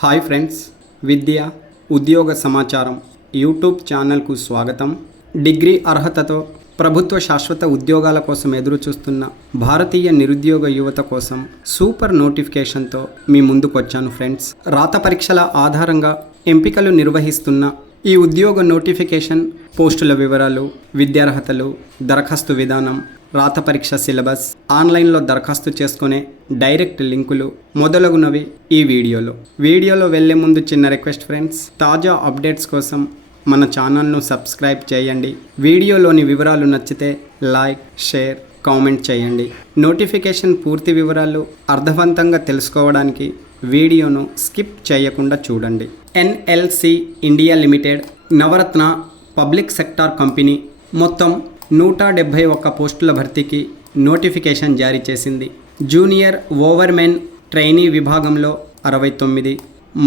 Hi friends, విద్య ఉద్యోగ సమాచారం YouTube ఛానల్కు స్వాగతం. డిగ్రీ అర్హతతో ప్రభుత్వ శాశ్వత ఉద్యోగాల కోసం ఎదురు చూస్తున్న భారతీయ నిరుద్యోగ యువత కోసం సూపర్ నోటిఫికేషన్తో మీ ముందుకొచ్చాను ఫ్రెండ్స్. రాత పరీక్షల ఆధారంగా ఎంపికలు నిర్వహిస్తున్న ఈ ఉద్యోగ నోటిఫికేషన్ పోస్టుల వివరాలు, విద్యార్హతలు, దరఖాస్తు విధానం, రాత పరీక్ష సిలబస్, ఆన్లైన్లో దరఖాస్తు చేసుకునే డైరెక్ట్ లింకులు మొదలగునవి ఈ వీడియోలో వెళ్ళే ముందు చిన్న రిక్వెస్ట్ ఫ్రెండ్స్, తాజా అప్డేట్స్ కోసం మన ఛానల్ను సబ్స్క్రైబ్ చేయండి. వీడియోలోని వివరాలు నచ్చితే లైక్, షేర్, కామెంట్ చేయండి. నోటిఫికేషన్ పూర్తి వివరాలు అర్థవంతంగా తెలుసుకోవడానికి వీడియోను స్కిప్ చేయకుండా చూడండి. ఎన్ఎల్సి ఇండియా లిమిటెడ్ నవరత్న పబ్లిక్ సెక్టార్ కంపెనీ మొత్తం 171 పోస్టుల భర్తీకి నోటిఫికేషన్ జారీ చేసింది. జూనియర్ ఓవర్మెన్ ట్రైనీ విభాగంలో 69,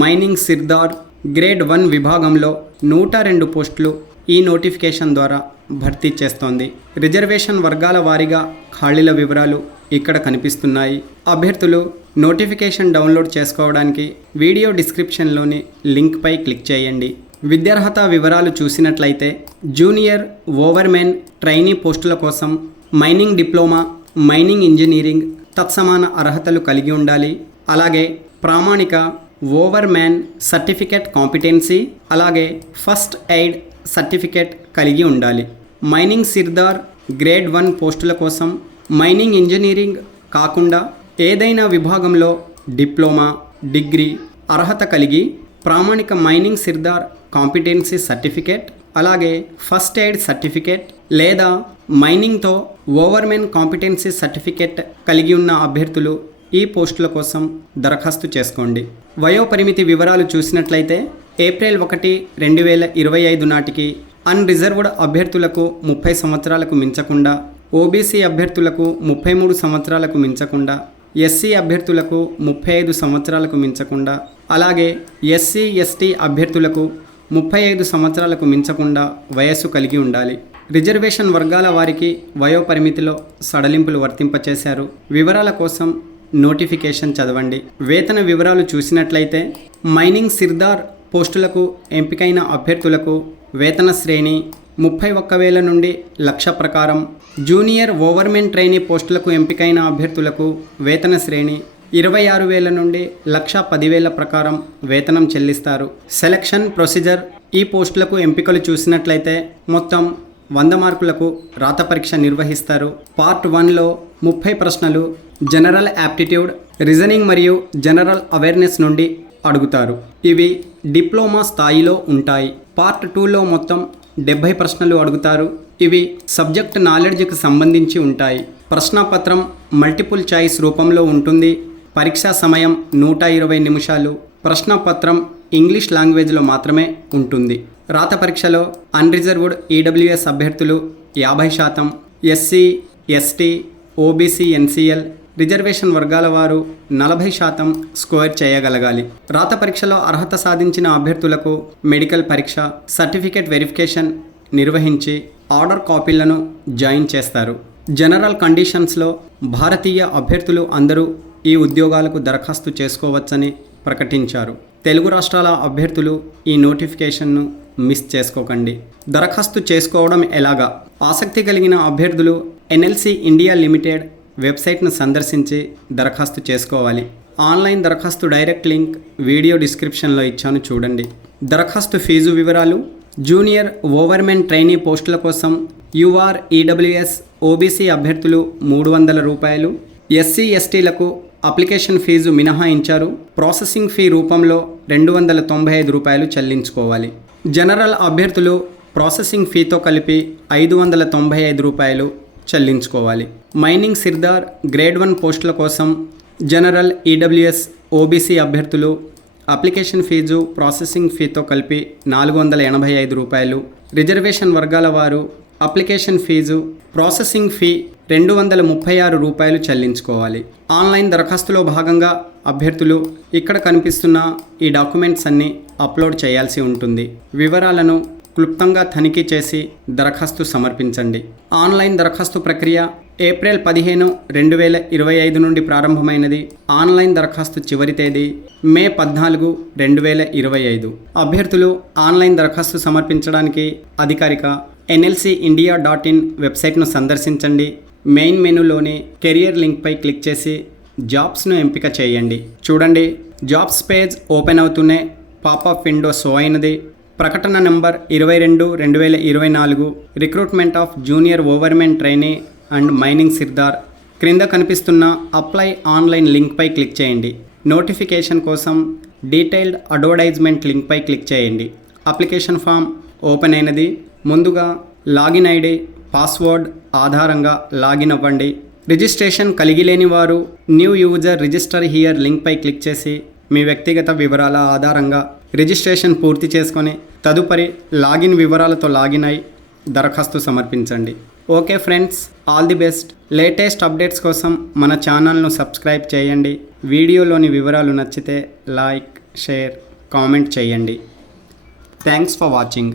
మైనింగ్ సిర్దార్ గ్రేడ్ 1 విభాగంలో 102 పోస్టులు ఈ నోటిఫికేషన్ ద్వారా భర్తీ చేస్తోంది. రిజర్వేషన్ వర్గాల వారీగా ఖాళీల వివరాలు ఇక్కడ కనిపిస్తున్నాయి. అభ్యర్థులు నోటిఫికేషన్ డౌన్లోడ్ చేసుకోవడానికి వీడియో డిస్క్రిప్షన్లోని లింక్పై క్లిక్ చేయండి. విద్యార్హత వివరాలు చూసినట్లయితే జూనియర్ ఓవర్మెన్ ట్రైనీ పోస్టుల కోసం మైనింగ్ డిప్లొమా, మైనింగ్ ఇంజనీరింగ్ తత్సమాన అర్హతలు కలిగి ఉండాలి. అలాగే ప్రామాణిక ఓవర్మ్యాన్ సర్టిఫికేట్ కాంపిటెన్సీ, అలాగే ఫస్ట్ ఎయిడ్ సర్టిఫికేట్ కలిగి ఉండాలి. మైనింగ్ సిర్దార్ గ్రేడ్ 1 పోస్టుల కోసం మైనింగ్ ఇంజనీరింగ్ కాకుండా ఏదైనా విభాగంలో డిప్లొమా, డిగ్రీ అర్హత కలిగి ప్రామాణిక మైనింగ్ సిర్దార్ కాంపిటెన్సీ సర్టిఫికేట్, అలాగే ఫస్ట్ ఎయిడ్ సర్టిఫికేట్ లేదా మైనింగ్తో ఓవర్మెన్ కాంపిటెన్సీ సర్టిఫికేట్ కలిగి ఉన్న అభ్యర్థులు ఈ పోస్టుల కోసం దరఖాస్తు చేసుకోండి. వయోపరిమితి వివరాలు చూసినట్లయితే ఏప్రిల్ 1, 2025 నాటికి అన్రిజర్వ్డ్ అభ్యర్థులకు 30 సంవత్సరాలకు మించకుండా, ఓబీసీ అభ్యర్థులకు 33 సంవత్సరాలకు మించకుండా, ఎస్సీ అభ్యర్థులకు 35 సంవత్సరాలకు మించకుండా, అలాగే ఎస్సీ ఎస్టీ అభ్యర్థులకు 35 సంవత్సరాలకు మించకుండా వయస్సు కలిగి ఉండాలి. రిజర్వేషన్ వర్గాల వారికి వయోపరిమితిలో సడలింపులు వర్తింపచేశారు. వివరాల కోసం నోటిఫికేషన్ చదవండి. వేతన వివరాలు చూసినట్లయితే మైనింగ్ సిర్దార్ పోస్టులకు ఎంపికైన అభ్యర్థులకు వేతన శ్రేణి 31,000 నుండి 1,00,000 ప్రకారం, జూనియర్ ఓవర్మెన్ ట్రైనీ పోస్టులకు ఎంపికైన అభ్యర్థులకు వేతన శ్రేణి 26,000 నుండి 1,10,000 ప్రకారం వేతనం చెల్లిస్తారు. సెలక్షన్ ప్రొసీజర్ ఈ పోస్టులకు ఎంపికలు చూసినట్లయితే మొత్తం 100 మార్కులకు రాత పరీక్ష నిర్వహిస్తారు. పార్ట్ 1లో 30 ప్రశ్నలు జనరల్ యాప్టిట్యూడ్, రీజనింగ్ మరియు జనరల్ అవేర్నెస్ నుండి అడుగుతారు. ఇవి డిప్లొమా స్థాయిలో ఉంటాయి. పార్ట్ 2లో మొత్తం 70 ప్రశ్నలు అడుగుతారు. ఇవి సబ్జెక్ట్ నాలెడ్జ్కి సంబంధించి ఉంటాయి. ప్రశ్నాపత్రం మల్టిపుల్ చాయిస్ రూపంలో ఉంటుంది. పరీక్షా సమయం 120 నిమిషాలు. ప్రశ్నాపత్రం ఇంగ్లీష్ లాంగ్వేజ్లో మాత్రమే ఉంటుంది. రాత పరీక్షలో అన్రిజర్వ్డ్ ఈడబ్ల్యూఎస్ అభ్యర్థులు 50%, SC, ST, OBC, NCL, reservation వర్గాల వారు 40% స్కోర్ చేయగలగాలి. రాత పరీక్షలో అర్హత సాధించిన అభ్యర్థులకు మెడికల్ పరీక్ష, సర్టిఫికేట్ వెరిఫికేషన్ నిర్వహించి ఆర్డర్ కాపీలను జాయిన్ చేస్తారు. జనరల్ కండిషన్స్లో భారతీయ అభ్యర్థులు అందరూ ఈ ఉద్యోగాలకు దరఖాస్తు చేసుకోవచ్చని ప్రకటించారు. తెలుగు రాష్ట్రాల అభ్యర్థులు ఈ నోటిఫికేషన్ను మిస్ చేసుకోకండి. దరఖాస్తు చేసుకోవడం ఎలాగా? ఆసక్తి కలిగిన అభ్యర్థులు ఎన్ఎల్సి ఇండియా లిమిటెడ్ వెబ్సైట్ను సందర్శించి దరఖాస్తు చేసుకోవాలి. ఆన్లైన్ దరఖాస్తు డైరెక్ట్ లింక్ వీడియో డిస్క్రిప్షన్లో ఇచ్చాను, చూడండి. దరఖాస్తు ఫీజు వివరాలు: జూనియర్ ఓవర్మెన్ ట్రైనీ పోస్టుల కోసం యూఆర్, ఈడబ్ల్యూఎస్, ఓబీసీ అభ్యర్థులు 300 రూపాయలు. ఎస్సీ ఎస్టీలకు అప్లికేషన్ ఫీజు మినహాయించారు. ప్రాసెసింగ్ ఫీ రూపంలో 295 రూపాయలు చెల్లించుకోవాలి. జనరల్ అభ్యర్థులు ప్రాసెసింగ్ ఫీతో కలిపి 595 రూపాయలు చెల్లించుకోవాలి. మైనింగ్ సిర్దార్ గ్రేడ్ 1 పోస్టుల కోసం జనరల్, ఈడబ్ల్యూఎస్, ఓబీసీ అభ్యర్థులు అప్లికేషన్ ఫీజు ప్రాసెసింగ్ ఫీతో కలిపి 485 రూపాయలు. రిజర్వేషన్ వర్గాల వారు అప్లికేషన్ ఫీజు, ప్రాసెసింగ్ ఫీ 236 రూపాయలు చెల్లించుకోవాలి. ఆన్లైన్ దరఖాస్తులో భాగంగా అభ్యర్థులు ఇక్కడ కనిపిస్తున్న ఈ డాక్యుమెంట్స్ అన్నీ అప్లోడ్ చేయాల్సి ఉంటుంది. వివరాలను క్లుప్తంగా తనిఖీ చేసి దరఖాస్తు సమర్పించండి. ఆన్లైన్ దరఖాస్తు ప్రక్రియ ఏప్రిల్ 15, 2025 నుండి ప్రారంభమైనది. ఆన్లైన్ దరఖాస్తు చివరి తేదీ మే 14, 2025. అభ్యర్థులు ఆన్లైన్ దరఖాస్తు సమర్పించడానికి అధికారిక nlcindia.in వెబ్సైట్ను సందర్శించండి. మెయిన్ మెనూలోని కెరియర్ లింక్పై క్లిక్ చేసి జాబ్స్ను ఎంపిక చేయండి. చూడండి, జాబ్స్ పేజ్ ఓపెన్ అవుతూనే పాపప్ విండో షో అయినది. ప్రకటన number 22, 2024. Recruitment of junior overman trainee and mining sirdar. క్రింద కనిపిస్తున్న అప్లై ఆన్లైన్ లింక్పై క్లిక్ చేయండి. నోటిఫికేషన్ కోసం డీటెయిల్డ్ అడ్వర్టైజ్మెంట్ లింక్పై క్లిక్ చేయండి. అప్లికేషన్ ఫామ్ ఓపెన్ అయినది. ముందుగా లాగిన్ ఐడి, పాస్వర్డ్ ఆధారంగా లాగిన్ అవ్వండి. రిజిస్ట్రేషన్ కలిగి లేని వారు న్యూ యూజర్ రిజిస్టర్ హియర్ లింక్పై క్లిక్ చేసి మీ వ్యక్తిగత వివరాల ఆధారంగా రిజిస్ట్రేషన్ పూర్తి చేసుకొని తదుపరి లాగిన్ వివరాలతో లాగిన్ అయి దరఖాస్తు సమర్పించండి. Okay friends, all the best. Latest updates కోసం మన ఛానల్ను సబ్స్క్రైబ్ చేయండి. వీడియోలోని వివరాలు నచ్చితే లైక్, షేర్, కామెంట్ చేయండి. Thanks for watching.